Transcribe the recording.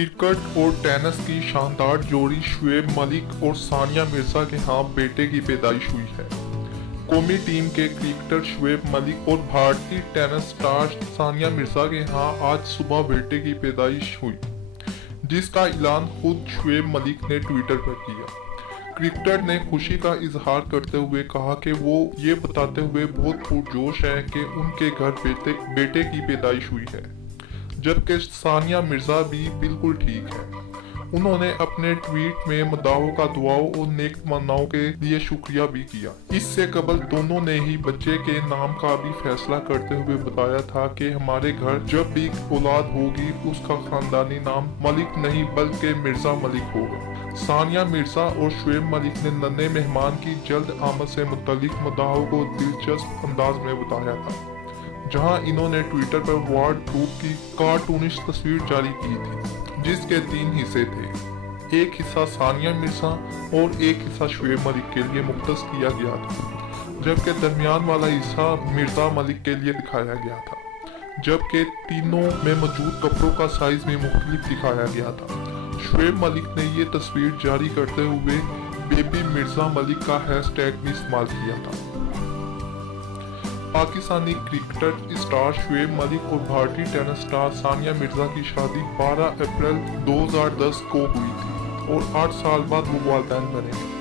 Cricket اور tennis کی شاندار جوڑی شعیب ملک اور ثانیہ مرزا کے ہاں بیٹے کی پیدائش ہوئی ہے۔ قومی ٹیم کے کرکٹر شعیب ملک اور بھارتی ٹینس سٹار ثانیہ مرزا کے ہاں آج صبح بیٹے کی پیدائش ہوئی، جس کا اعلان خود شعیب ملک نے ٹویٹر پر کیا۔ کرکٹر نے خوشی کا اظہار کرتے ہوئے کہا کہ وہ یہ بتاتے ہوئے بہت پرجوش ہیں کہ ان کے گھر بیٹے کی پیدائش ہوئی ہے، جبکہ ثانیہ مرزا بھی بالکل ٹھیک ہے۔ انہوں نے اپنے ٹویٹ میں مداحوں کا دعاؤں اور نیک تمناؤں کے لیے شکریہ بھی کیا۔ اس سے قبل دونوں نے ہی بچے کے نام کا بھی فیصلہ کرتے ہوئے بتایا تھا کہ ہمارے گھر جب بھی اولاد ہوگی اس کا خاندانی نام ملک نہیں بلکہ مرزا ملک ہوگا۔ ثانیہ مرزا اور شعیب ملک نے ننھے مہمان کی جلد آمد سے متعلق مداحوں کو دلچسپ انداز میں بتایا تھا، جہاں انہوں نے ٹویٹر پر وار ٹروپ کی کارٹونش تصویر جاری کی تھی، جس کے 3 حصے تھے۔ ایک حصہ ثانیہ مرزا اور ایک حصہ شعیب ملک کے لیے مختص کیا گیا تھا، جبکہ درمیان والا حصہ مرزا ملک کے لیے دکھایا گیا تھا، جبکہ تینوں میں موجود کپڑوں کا سائز بھی مختلف دکھایا گیا تھا۔ شعیب ملک نے یہ تصویر جاری کرتے ہوئے بیبی مرزا ملک کا ہیش ٹیگ بھی استعمال کیا تھا۔ پاکستانی کرکٹر اسٹار شعیب ملک اور بھارتی ٹینس اسٹار ثانیہ مرزا کی شادی 12 اپریل 2010 کو ہوئی تھی اور 8 سال بعد وہ والدین بنے۔